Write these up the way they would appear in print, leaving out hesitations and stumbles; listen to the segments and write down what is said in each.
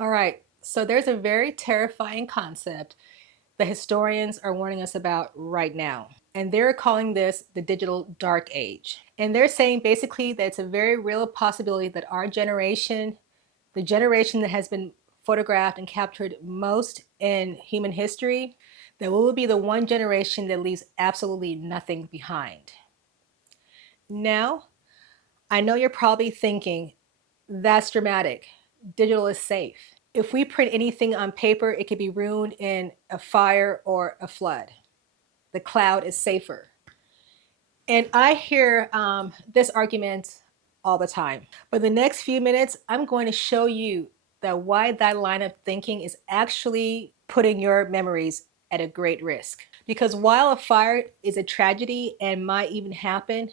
All right, so there's a very terrifying concept the historians are warning us about right now. And they're calling this the digital dark age. And they're saying basically that it's a very real possibility that our generation, the generation that has been photographed and captured most in human history, that we will be the one generation that leaves absolutely nothing behind. Now, I know you're probably thinking, that's dramatic. Digital is safe. If we print anything on paper, it could be ruined in a fire or a flood. The cloud is safer. And I hear this argument all the time. But the next few minutes, I'm going to show you that why that line of thinking is actually putting your memories at a great risk. Because while a fire is a tragedy and might even happen,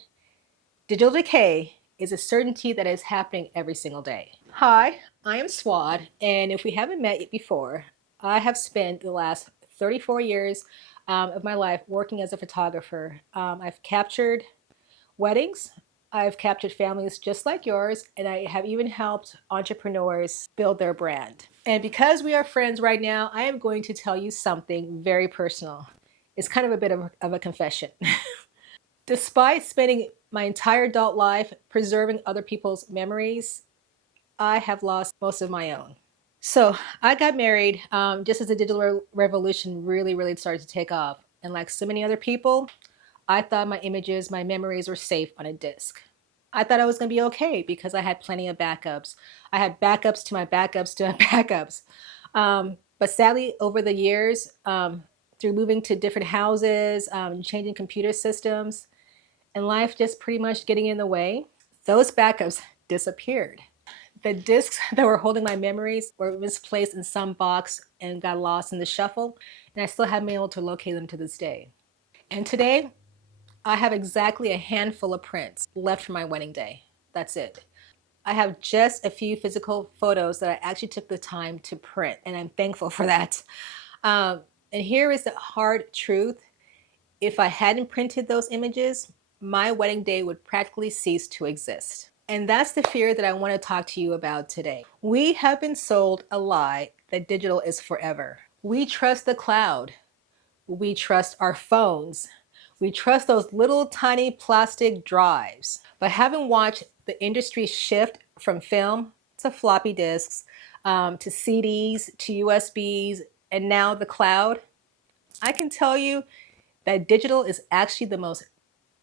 digital decay is a certainty that is happening every single day. Hi, I am Suad, and if we haven't met before, I have spent the last 34 years of my life working as a photographer. I've captured weddings, I've captured families just like yours, and I have even helped entrepreneurs build their brand. And because we are friends right now, I am going to tell you something very personal. It's kind of a bit of a confession. Despite spending my entire adult life preserving other people's memories, I have lost most of my own. So I got married just as the digital revolution really started to take off. And like so many other people, I thought my images, my memories were safe on a disk. I thought I was going to be okay because I had plenty of backups. I had backups to my backups to my backups. But sadly, over the years, through moving to different houses, changing computer systems, and life just pretty much getting in the way, those backups disappeared. The discs that were holding my memories were misplaced in some box and got lost in the shuffle, and I still haven't been able to locate them to this day. And today, I have exactly a handful of prints left from my wedding day. That's it. I have just a few physical photos that I actually took the time to print, and I'm thankful for that. And here is the hard truth. If I hadn't printed those images, my wedding day would practically cease to exist. And that's the fear that I want to talk to you about today. We have been sold a lie that digital is forever. We trust the cloud. We trust our phones. We trust those little tiny plastic drives. But having watched the industry shift from film to floppy disks, to CDs, to USBs, and now the cloud, I can tell you that digital is actually the most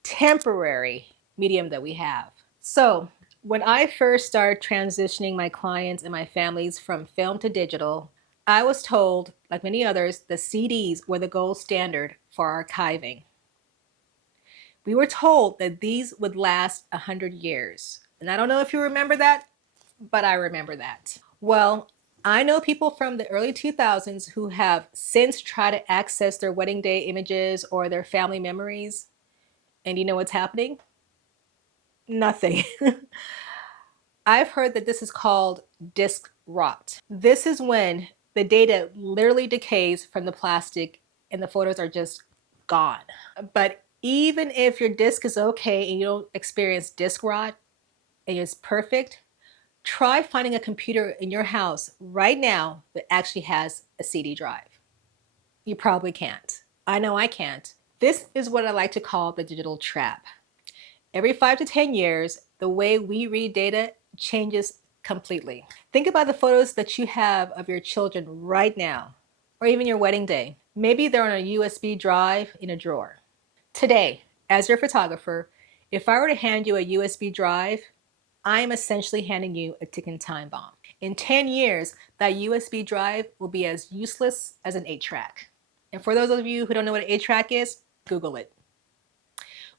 temporary medium that we have. So when I first started transitioning my clients and my families from film to digital, I was told, like many others, the CDs were the gold standard for archiving. We were told that these would last 100 years. And I don't know if you remember that, but I remember that. Well, I know people from the early 2000s who have since tried to access their wedding day images or their family memories. And you know what's happening? Nothing. I've heard that this is called disk rot. This is when the data literally decays from the plastic and the photos are just gone. But even if your disk is okay and you don't experience disk rot and it's perfect, try finding a computer in your house right now that actually has a CD drive. You probably can't. I know I can't. This is what I like to call the digital trap. Every 5 to 10 years, the way we read data changes completely. Think about the photos that you have of your children right now, or even your wedding day. Maybe they're on a USB drive in a drawer. Today, as your photographer, if I were to hand you a USB drive, I am essentially handing you a ticking time bomb. In 10 years, that USB drive will be as useless as an 8-track. And for those of you who don't know what an 8-track is, Google it.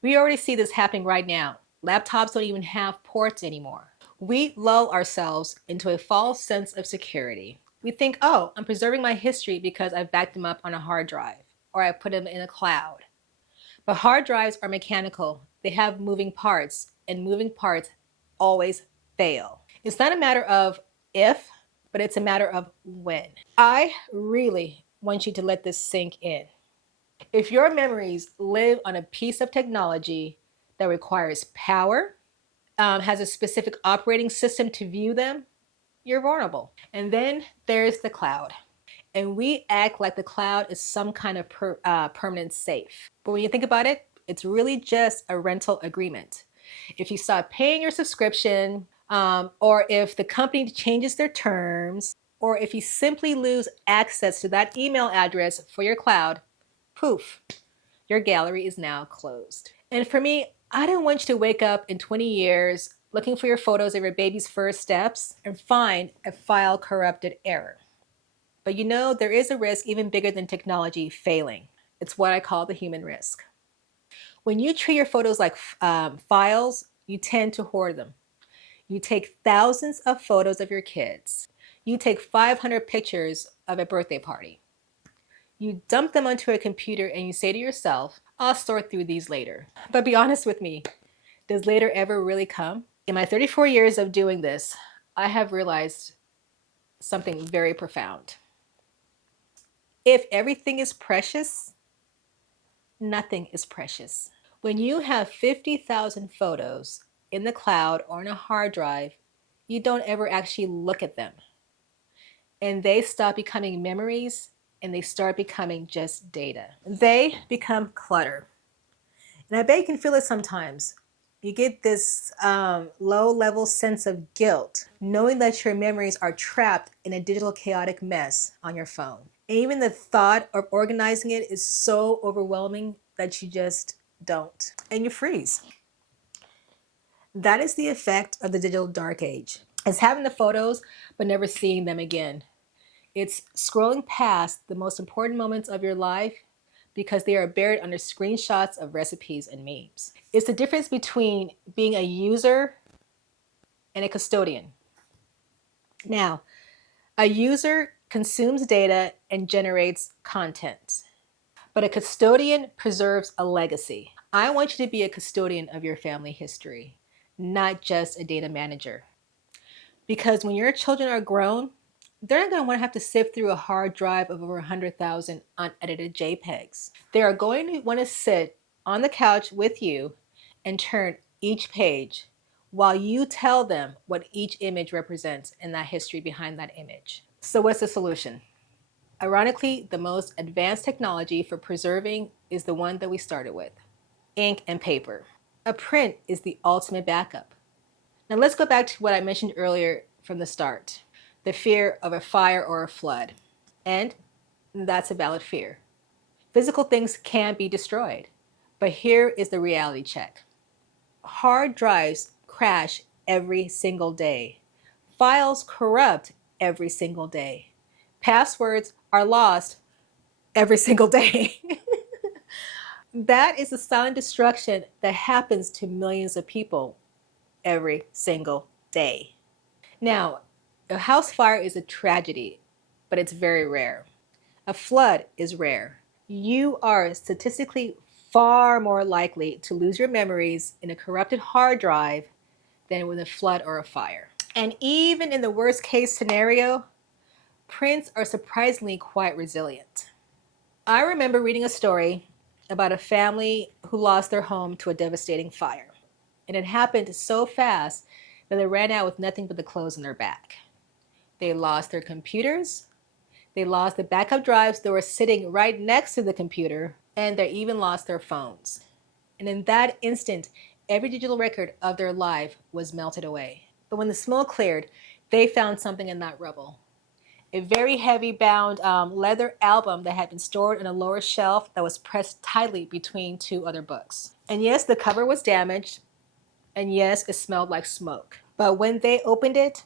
We already see this happening right now. Laptops don't even have ports anymore. We lull ourselves into a false sense of security. We think, oh, I'm preserving my history because I backed them up on a hard drive or I put them in a cloud. But hard drives are mechanical. They have moving parts, and moving parts always fail. It's not a matter of if, but it's a matter of when. I really want you to let this sink in. If your memories live on a piece of technology that requires power, has a specific operating system to view them, you're vulnerable. And then there's the cloud. And we act like the cloud is some kind of permanent safe. But when you think about it, it's really just a rental agreement. If you stop paying your subscription, or if the company changes their terms, or if you simply lose access to that email address for your cloud, poof, your gallery is now closed. And for me, I don't want you to wake up in 20 years looking for your photos of your baby's first steps and find a file corrupted error. But you know, there is a risk even bigger than technology failing. It's what I call the human risk. When you treat your photos like files, you tend to hoard them. You take thousands of photos of your kids. You take 500 pictures of a birthday party. You dump them onto a computer and you say to yourself, I'll sort through these later. But be honest with me, does later ever really come? In my 34 years of doing this, I have realized something very profound. If everything is precious, nothing is precious. When you have 50,000 photos in the cloud or on a hard drive, you don't ever actually look at them. And they stop becoming memories and they start becoming just data. They become clutter. And I bet you can feel it sometimes. You get this low-level sense of guilt, knowing that your memories are trapped in a digital chaotic mess on your phone. And even the thought of organizing it is so overwhelming that you just don't. And you freeze. That is the effect of the digital dark age. It's having the photos, but never seeing them again. It's scrolling past the most important moments of your life because they are buried under screenshots of recipes and memes. It's the difference between being a user and a custodian. Now, a user consumes data and generates content, but a custodian preserves a legacy. I want you to be a custodian of your family history, not just a data manager. Because when your children are grown, they're not going to want to have to sift through a hard drive of over 100,000 unedited JPEGs. They are going to want to sit on the couch with you and turn each page while you tell them what each image represents and that history behind that image. So what's the solution? Ironically, the most advanced technology for preserving is the one that we started with, ink and paper. A print is the ultimate backup. Now let's go back to what I mentioned earlier from the start, the fear of a fire or a flood. And that's a valid fear. Physical things can be destroyed, but here is the reality check. Hard drives crash every single day. Files corrupt every single day. Passwords are lost every single day. That is the silent destruction that happens to millions of people every single day. Now, a house fire is a tragedy, but it's very rare. A flood is rare. You are statistically far more likely to lose your memories in a corrupted hard drive than with a flood or a fire. And even in the worst case scenario, prints are surprisingly quite resilient. I remember reading a story about a family who lost their home to a devastating fire. And it happened so fast that they ran out with nothing but the clothes in their back. They lost their computers, they lost the backup drives that were sitting right next to the computer, and they even lost their phones. And in that instant, every digital record of their life was melted away. But when the smoke cleared, they found something in that rubble. A very heavy bound leather album that had been stored on a lower shelf that was pressed tightly between two other books. And yes, the cover was damaged, and yes, it smelled like smoke. But when they opened it,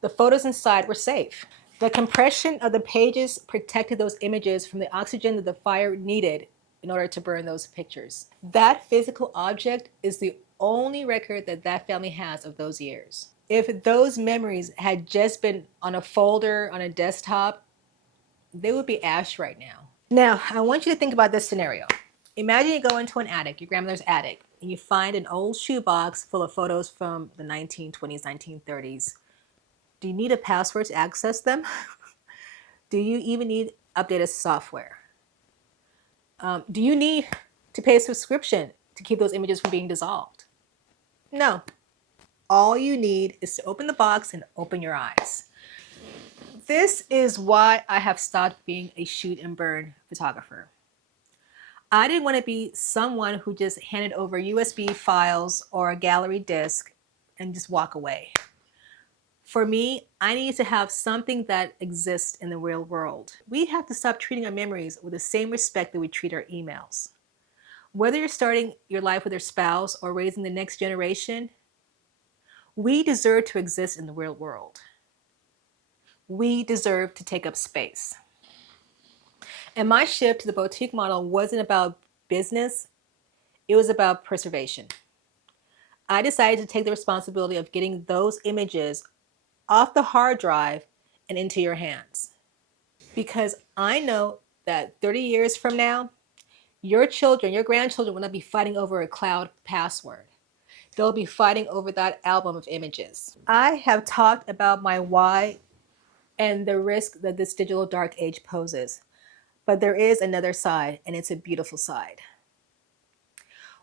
the photos inside were safe. The compression of the pages protected those images from the oxygen that the fire needed in order to burn those pictures. That physical object is the only record that that family has of those years. If those memories had just been on a folder, on a desktop, they would be ash right now. Now, I want you to think about this scenario. Imagine you go into an attic, your grandmother's attic, and you find an old shoebox full of photos from the 1920s, 1930s. Do you need a password to access them? Do you even need updated software? Do you need to pay a subscription to keep those images from being dissolved? No. All you need is to open the box and open your eyes. This is why I have stopped being a shoot and burn photographer. I didn't want to be someone who just handed over USB files or a gallery disc and just walk away. For me, I need to have something that exists in the real world. We have to stop treating our memories with the same respect that we treat our emails. Whether you're starting your life with your spouse or raising the next generation, we deserve to exist in the real world. We deserve to take up space. And my shift to the boutique model wasn't about business, it was about preservation. I decided to take the responsibility of getting those images off the hard drive and into your hands. Because I know that 30 years from now, your children, your grandchildren will not be fighting over a cloud password. They'll be fighting over that album of images. I have talked about my why and the risk that this digital dark age poses. But there is another side, and it's a beautiful side.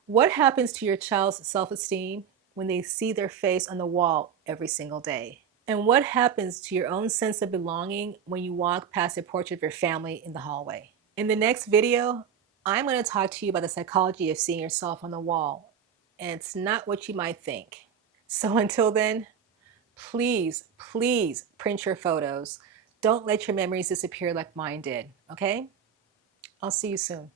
What happens to your child's self-esteem when they see their face on the wall every single day? And what happens to your own sense of belonging when you walk past a portrait of your family in the hallway? In the next video, I'm going to talk to you about the psychology of seeing yourself on the wall. And it's not what you might think. So until then, please, please print your photos. Don't let your memories disappear like mine did, okay? I'll see you soon.